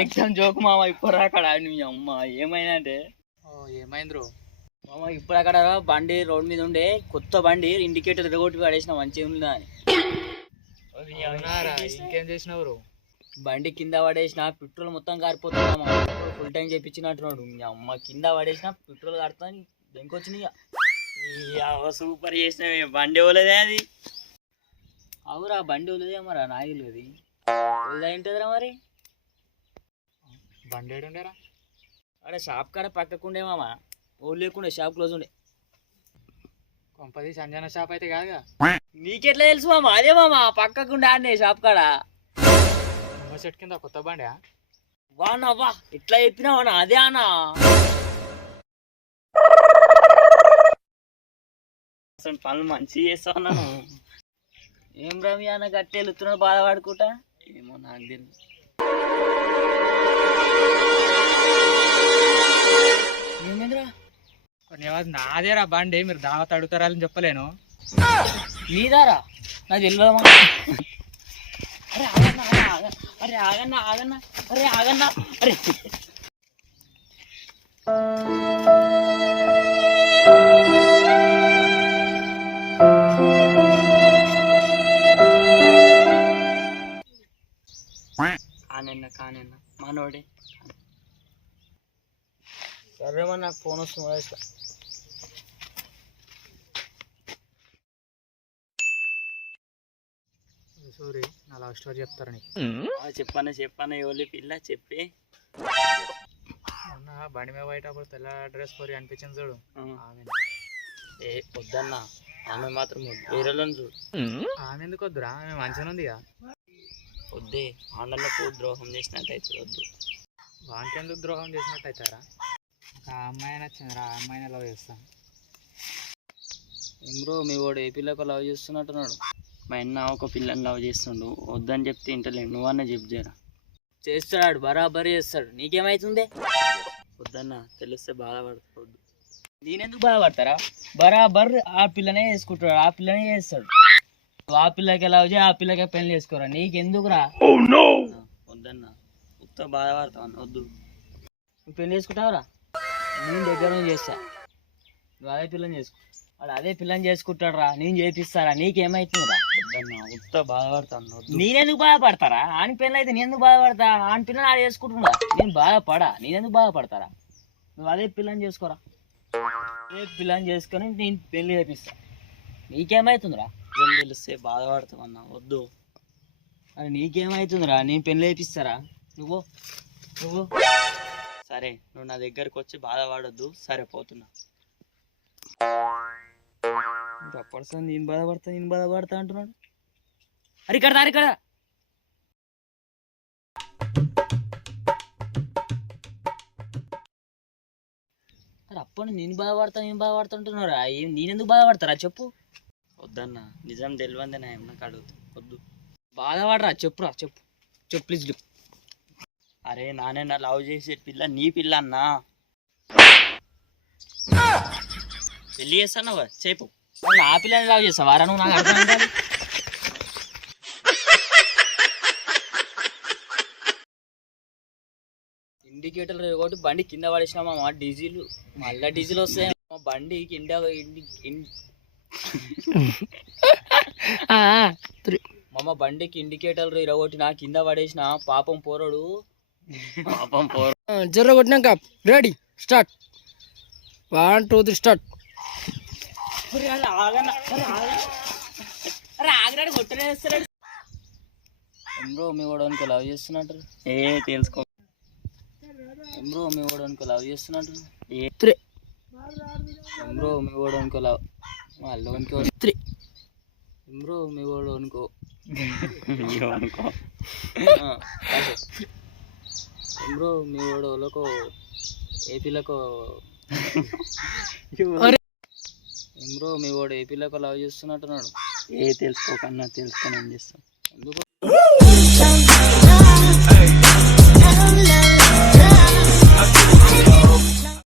Exam joke మామ ఇప్పుడు అక్కడ అమ్మ ఏమైనా అంటే ఏమైంది మామ ఇప్పుడు అక్కడ బండి రోడ్ మీద ఉండే కొత్త బండి ఇండికేటర్ ఎరగొట్టి పడేసిన మంచిగా ఉందా అని. ఇంకేం చేసినవరు? బండి కింద పడేసిన పెట్రోల్ మొత్తం కారిపోతున్నా ఫుల్ టైం చేపించినట్టున్నాడు. అమ్మ కింద పడేసిన పెట్రోల్ కారుతా దెంకొచ్చినాయి. సూపర్ చేసినవి. బండి ఓలేదే అది. అవురా బండి ఓలేదే మరి నాగిల్ అది ఓలేదా ఏంటదిరా మరి. బండి ఏడుండేరా? అడే షాప్ కాడ పక్కకుండే మామ. ఓళ్ళు లేకుండే షాప్ క్లోజ్ ఉండే. కొంపది సంజన షాప్ అయితే కాదుగా? నీకెట్లా తెలుసు మామ? అదే మామ పక్కకుండే ఆడే షాప్ కాడ. సెట్ కింద కొత్త బండి వానవ్వా ఎట్లా చెప్పినావా? అదే అన్నా అసలు పనులు మంచిగా చేస్తా ఉన్నాను. ఏం రవి అన్న గట్టి వెళ్తున్నాడు బాధపడుకుంటా. ఏమో నాకు తెలియదు. ఏమైందిరా? నాదేరా బండి, మీరు దావత్ అడుగుతారని చెప్పలేను. నీదారా? నాకు తెలియదమ్మా. అరే ఆగన్నా అరే ఆగన్నా ఆగన్నా అరే ఆగన్నా అరే కానన్న మనోడే. సరేమో నాకు ఫోన్ వస్తుంది. సారీ, నా లవ్ స్టోరీ చెప్తారా నీకు? చెప్పాను ఎవరి పిల్ల చెప్పి. మొన్న బండి మీద పోయేటప్పుడు తెల్ల డ్రెస్ కోరి అనిపించింది చూడు. ఏ వద్దన్నా, ఆమె మాత్రం వేరే చూడు. ఆమె ఎందుకు వద్దురా? ఆమె మంచిగా ఉంది. వద్దే, ఆండలకు ద్రోహం చేసినట్టు అవుతుంది. వద్దు. వానికెందుకు ద్రోహం చేసినట్టు అవుతారా? ఒక అమ్మాయి నచ్చిందిరా, ఆ అమ్మాయిని లవ్ చేస్తాను. ఏం బ్రో మీ వాడు ఏ పిల్లకు లవ్ చేస్తున్నట్టున్నాడు? మా అన్న ఒక పిల్లని లవ్ చేస్తుండు. వద్దని చెప్తే ఇంటలేడు. నువ్వన్నా చెప్పు జరా. చేస్తాడు, బరాబరి చేస్తాడు. నీకేమైతుంది? వద్దన్నా, తెలిస్తే బాధపడతాడు. నేనెందుకు బాధపడతారా? బరాబర్ ఆ పిల్లనే చేసుకుంటాడు, ఆ పిల్లనే చేస్తాడు. ఆ పిల్లకి లవ్ చేయి, ఆ పిల్లకే పెళ్లి చేసుకోరా. నీకెందుకురా? వద్దన్నా, ఉత్త బాధపడతావు అన్న. వద్దు. నువ్వు పెళ్లి చేసుకుంటావురా? నేను దగ్గర నుంచి చేస్తా. నువ్వు అదే పిల్లని చేసుకో. వాడు అదే పిల్లని చేసుకుంటాడు రా. నేను చేపిస్తారా? నీకేమైతుందిరా? వద్దన్నా, ఉత్త బాధపడతాను. నేనెందుకు బాధపడతారా? ఆని పెళ్ళి అయితే నేను ఎందుకు బాధపడతా? ఆని పిల్లని ఆడ చేసుకుంటున్నా. నేను బాధపడా. నేనెందుకు బాధపడతారా? నువ్వు అదే పిల్లని చేసుకోరా. అదే పిల్లని చేసుకొని నేను పెళ్లి చేపిస్తా. నీకేమైతుందిరా? ఏం తెలిస్తే బాధపడతామన్నా. వద్దు. అది నీకేమైతుందిరా? నేను పెళ్లి చేపిస్తారా? నువ్వు సరే, నువ్వు నా దగ్గరకు వచ్చి బాధపడొద్దు. సరే పోతున్నా. అప్పటిసారి నేను బాధపడతా అంటున్నాడు. అరే ఇక్కడ అరే అప్పటి నేను బాధపడతా అంటున్నారా? ఏం నేనెందుకు బాధపడతారా చెప్పు. వద్దన్నా, నిజం తెలియందే నా ఏమన్నా అడుగుతా. వద్దు. బాధపడరా? చెప్పు ప్లీజ్. అరే నానే నా లవ్ చేసే పిల్ల నీ పిల్ల అన్నా. పెళ్ళి చేస్తాను చెప్పు. నా పిల్లని లవ్ చేస్తావారా నువ్వు? నాకు అర్థం కాదు. ఇండికేటర్ ఒకటి బండి కింద పడేసినామా? మా డీజిల్ మళ్ళా డీజిల్ వస్తాయి మా బండికి. మా బండికి ఇండికేటర్ ఇరగొట్టి నా కింద పడేసిన. పాపం పోరాడు. జర్ర కొట్టినాక రెడీ స్టార్ట్. 1 2 3 స్టార్ట్. బ్రో మీ వాడు లవ్ చేస్తున్నట్టు. తెలుసుకో బ్రో. మీ వాడు లవ్ చేస్తున్నట్టు. బ్రో మీ వాడు లవ్ బ్రో మీ వాడు అనుకో. బ్రో మీ వాడు వాళ్ళకో ఏ పిల్లకు. బ్రో మీ వాడు ఏ పిల్లకు లవ్ చేస్తున్నట్టున్నాడు. తెలుసుకోకన్నా తెలుసుకొని ఏం చేస్తాం. ఎందుకు